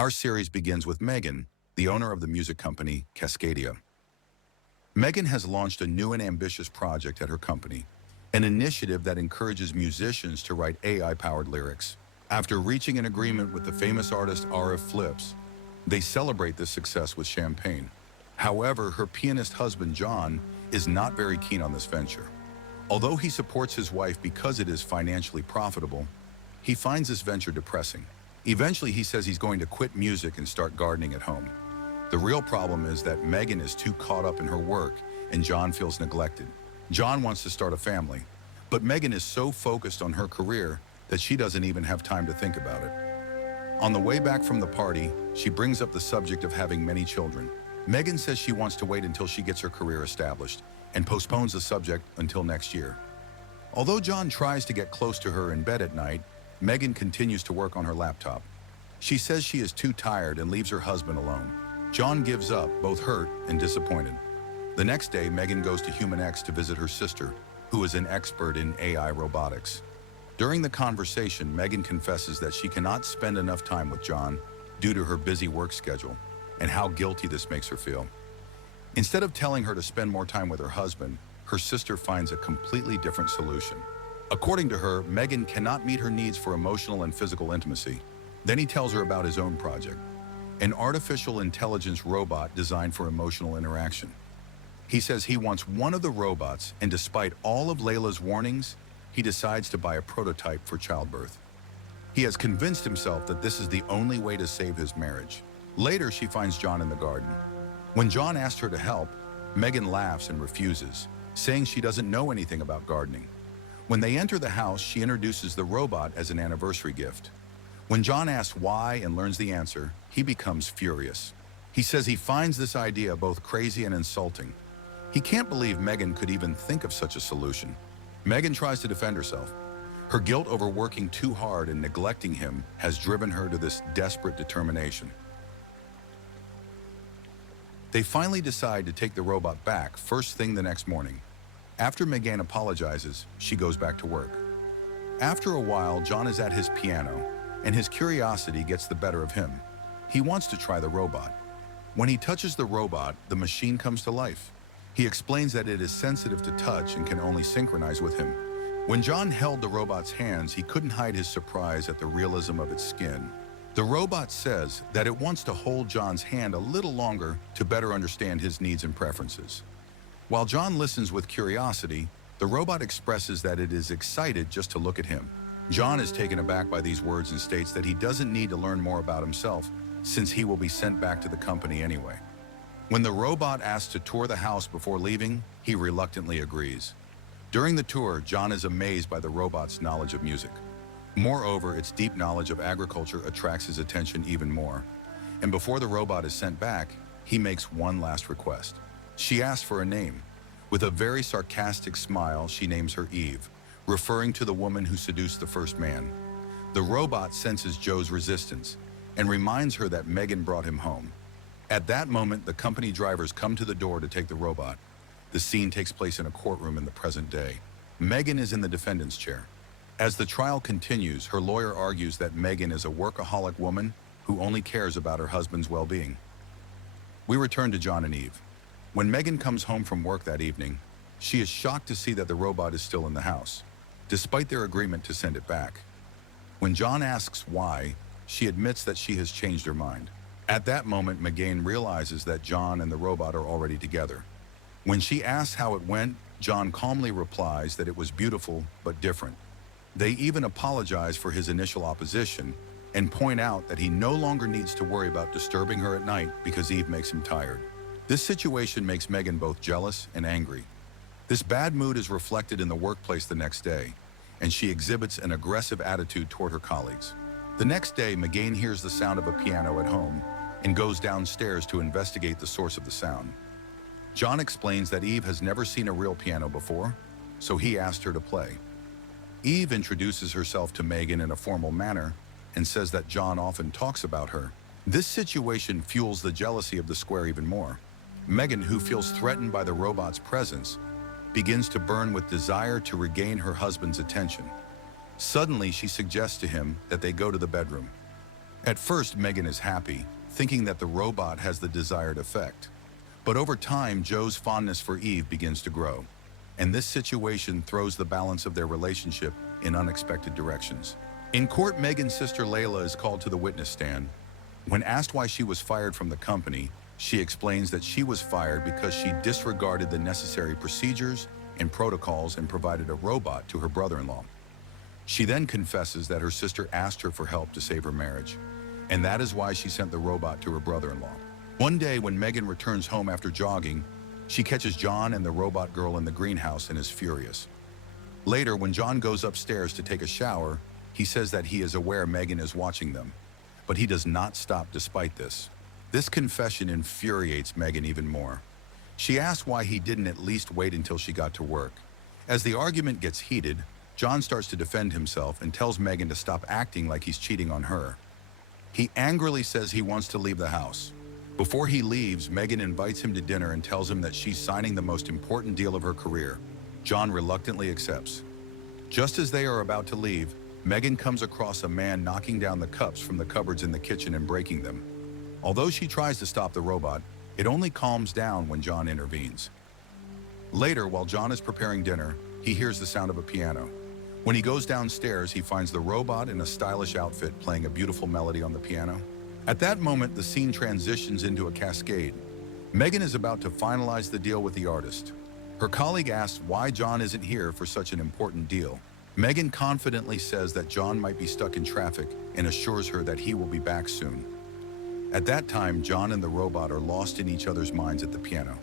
Our series begins with Megan, the owner of the music company Cascadia. Megan has launched a new and ambitious project at her company, an initiative that encourages musicians to write AI-powered lyrics. After reaching an agreement with the famous artist RF Flips, they celebrate this success with champagne. However, her pianist husband John is not very keen on this venture. Although he supports his wife because it is financially profitable, he finds this venture depressing. Eventually, he says he's going to quit music and start gardening at home. The real problem is that Megan is too caught up in her work and John feels neglected. John wants to start a family, but Megan is so focused on her career that she doesn't even have time to think about it. On the way back from the party, she brings up the subject of having many children. Megan says she wants to wait until she gets her career established and postpones the subject until next year. Although John tries to get close to her in bed at night, Megan continues to work on her laptop. She says she is too tired and leaves her husband alone. John gives up, both hurt and disappointed. The next day, Megan goes to Human X to visit her sister, who is an expert in AI robotics. During the conversation, Megan confesses that she cannot spend enough time with John due to her busy work schedule and how guilty this makes her feel. Instead of telling her to spend more time with her husband, her sister finds a completely different solution. According to her, Megan cannot meet her needs for emotional and physical intimacy. Then he tells her about his own project, an artificial intelligence robot designed for emotional interaction. He says he wants one of the robots, and despite all of Layla's warnings, he decides to buy a prototype for childbirth. He has convinced himself that this is the only way to save his marriage. Later, she finds John in the garden. When John asks her to help, Megan laughs and refuses, saying she doesn't know anything about gardening. When they enter the house, she introduces the robot as an anniversary gift. When John asks why and learns the answer, he becomes furious. He says he finds this idea both crazy and insulting. He can't believe Megan could even think of such a solution. Megan tries to defend herself. Her guilt over working too hard and neglecting him has driven her to this desperate determination. They finally decide to take the robot back first thing the next morning. After Megan apologizes, she goes back to work. After a while, John is at his piano, and his curiosity gets the better of him. He wants to try the robot. When he touches the robot, the machine comes to life. He explains that it is sensitive to touch and can only synchronize with him. When John held the robot's hands, he couldn't hide his surprise at the realism of its skin. The robot says that it wants to hold John's hand a little longer to better understand his needs and preferences. While John listens with curiosity, the robot expresses that it is excited just to look at him. John is taken aback by these words and states that he doesn't need to learn more about himself since he will be sent back to the company anyway. When the robot asks to tour the house before leaving, he reluctantly agrees. During the tour, John is amazed by the robot's knowledge of music. Moreover, its deep knowledge of agriculture attracts his attention even more. And before the robot is sent back, he makes one last request. She asks for a name. With a very sarcastic smile, she names her Eve, referring to the woman who seduced the first man. The robot senses Joe's resistance and reminds her that Megan brought him home. At that moment, the company drivers come to the door to take the robot. The scene takes place in a courtroom in the present day. Megan is in the defendant's chair. As the trial continues, her lawyer argues that Megan is a workaholic woman who only cares about her husband's well-being. We return to John and Eve. When Megan comes home from work that evening, she is shocked to see that the robot is still in the house, despite their agreement to send it back. When John asks why, she admits that she has changed her mind. At that moment, Megan realizes that John and the robot are already together. When she asks how it went, John calmly replies that it was beautiful but different. They even apologize for his initial opposition and point out that he no longer needs to worry about disturbing her at night because Eve makes him tired. This situation makes Megan both jealous and angry. This bad mood is reflected in the workplace the next day, and she exhibits an aggressive attitude toward her colleagues. The next day, Megan hears the sound of a piano at home and goes downstairs to investigate the source of the sound. John explains that Eve has never seen a real piano before, so he asked her to play. Eve introduces herself to Megan in a formal manner and says that John often talks about her. This situation fuels the jealousy of the square even more. Megan, who feels threatened by the robot's presence, begins to burn with desire to regain her husband's attention. Suddenly, she suggests to him that they go to the bedroom. At first, Megan is happy, thinking that the robot has the desired effect. But over time, Joe's fondness for Eve begins to grow, and this situation throws the balance of their relationship in unexpected directions. In court, Megan's sister Layla is called to the witness stand. When asked why she was fired from the company, she explains that she was fired because she disregarded the necessary procedures and protocols and provided a robot to her brother-in-law. She then confesses that her sister asked her for help to save her marriage, and that is why she sent the robot to her brother-in-law. One day, when Megan returns home after jogging, she catches John and the robot girl in the greenhouse and is furious. Later, when John goes upstairs to take a shower, he says that he is aware Megan is watching them, but he does not stop despite this. This confession infuriates Megan even more. She asks why he didn't at least wait until she got to work. As the argument gets heated, John starts to defend himself and tells Megan to stop acting like he's cheating on her. He angrily says he wants to leave the house. Before he leaves, Megan invites him to dinner and tells him that she's signing the most important deal of her career. John reluctantly accepts. Just as they are about to leave, Megan comes across a man knocking down the cups from the cupboards in the kitchen and breaking them. Although she tries to stop the robot, it only calms down when John intervenes. Later, while John is preparing dinner, he hears the sound of a piano. When he goes downstairs, he finds the robot in a stylish outfit playing a beautiful melody on the piano. At that moment, the scene transitions into a cascade. Megan is about to finalize the deal with the artist. Her colleague asks why John isn't here for such an important deal. Megan confidently says that John might be stuck in traffic and assures her that he will be back soon. At that time, John and the robot are lost in each other's minds at the piano.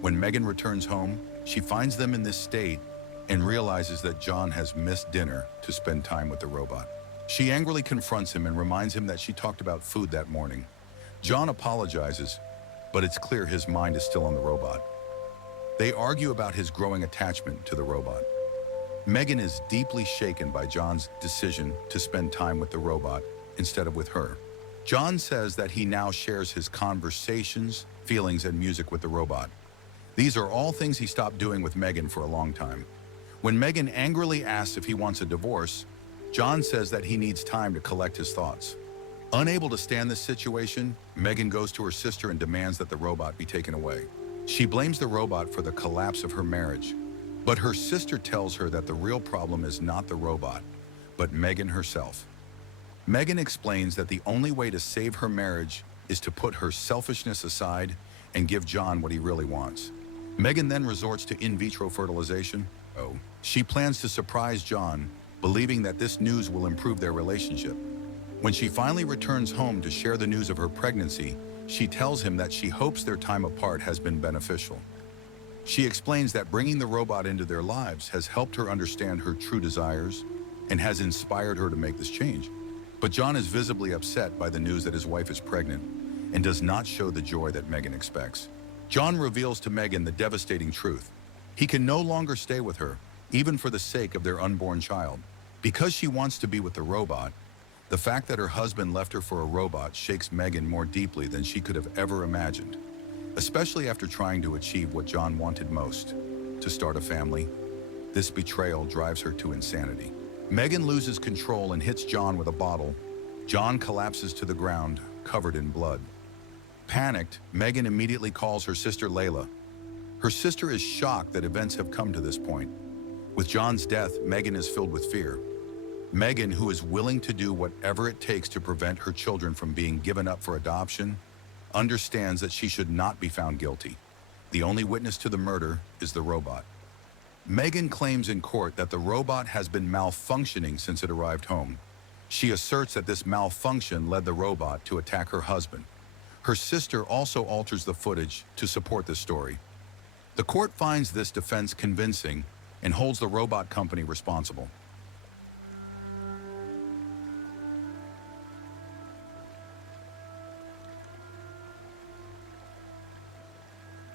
When Megan returns home, she finds them in this state and realizes that John has missed dinner to spend time with the robot. She angrily confronts him and reminds him that she talked about food that morning. John apologizes, but it's clear his mind is still on the robot. They argue about his growing attachment to the robot. Megan is deeply shaken by John's decision to spend time with the robot instead of with her. John says that he now shares his conversations, feelings, and music with the robot. These are all things he stopped doing with Megan for a long time. When Megan angrily asks if he wants a divorce, John says that he needs time to collect his thoughts. Unable to stand this situation, Megan goes to her sister and demands that the robot be taken away. She blames the robot for the collapse of her marriage, but her sister tells her that the real problem is not the robot, but Megan herself. Megan explains that the only way to save her marriage is to put her selfishness aside and give John what he really wants. Megan then resorts to in vitro fertilization. She plans to surprise John, believing that this news will improve their relationship. When she finally returns home to share the news of her pregnancy, she tells him that she hopes their time apart has been beneficial. She explains that bringing the robot into their lives has helped her understand her true desires and has inspired her to make this change. But John is visibly upset by the news that his wife is pregnant and does not show the joy that Megan expects. John reveals to Megan the devastating truth. He can no longer stay with her, even for the sake of their unborn child. Because she wants to be with the robot, the fact that her husband left her for a robot shakes Megan more deeply than she could have ever imagined, especially after trying to achieve what John wanted most, to start a family. This betrayal drives her to insanity. Megan loses control and hits John with a bottle. John collapses to the ground, covered in blood. Panicked, Megan immediately calls her sister Layla. Her sister is shocked that events have come to this point. With John's death, Megan is filled with fear. Megan, who is willing to do whatever it takes to prevent her children from being given up for adoption, understands that she should not be found guilty. The only witness to the murder is the robot. Megan claims in court that the robot has been malfunctioning since it arrived home. She asserts that this malfunction led the robot to attack her husband. Her sister also alters the footage to support this story. The court finds this defense convincing and holds the robot company responsible.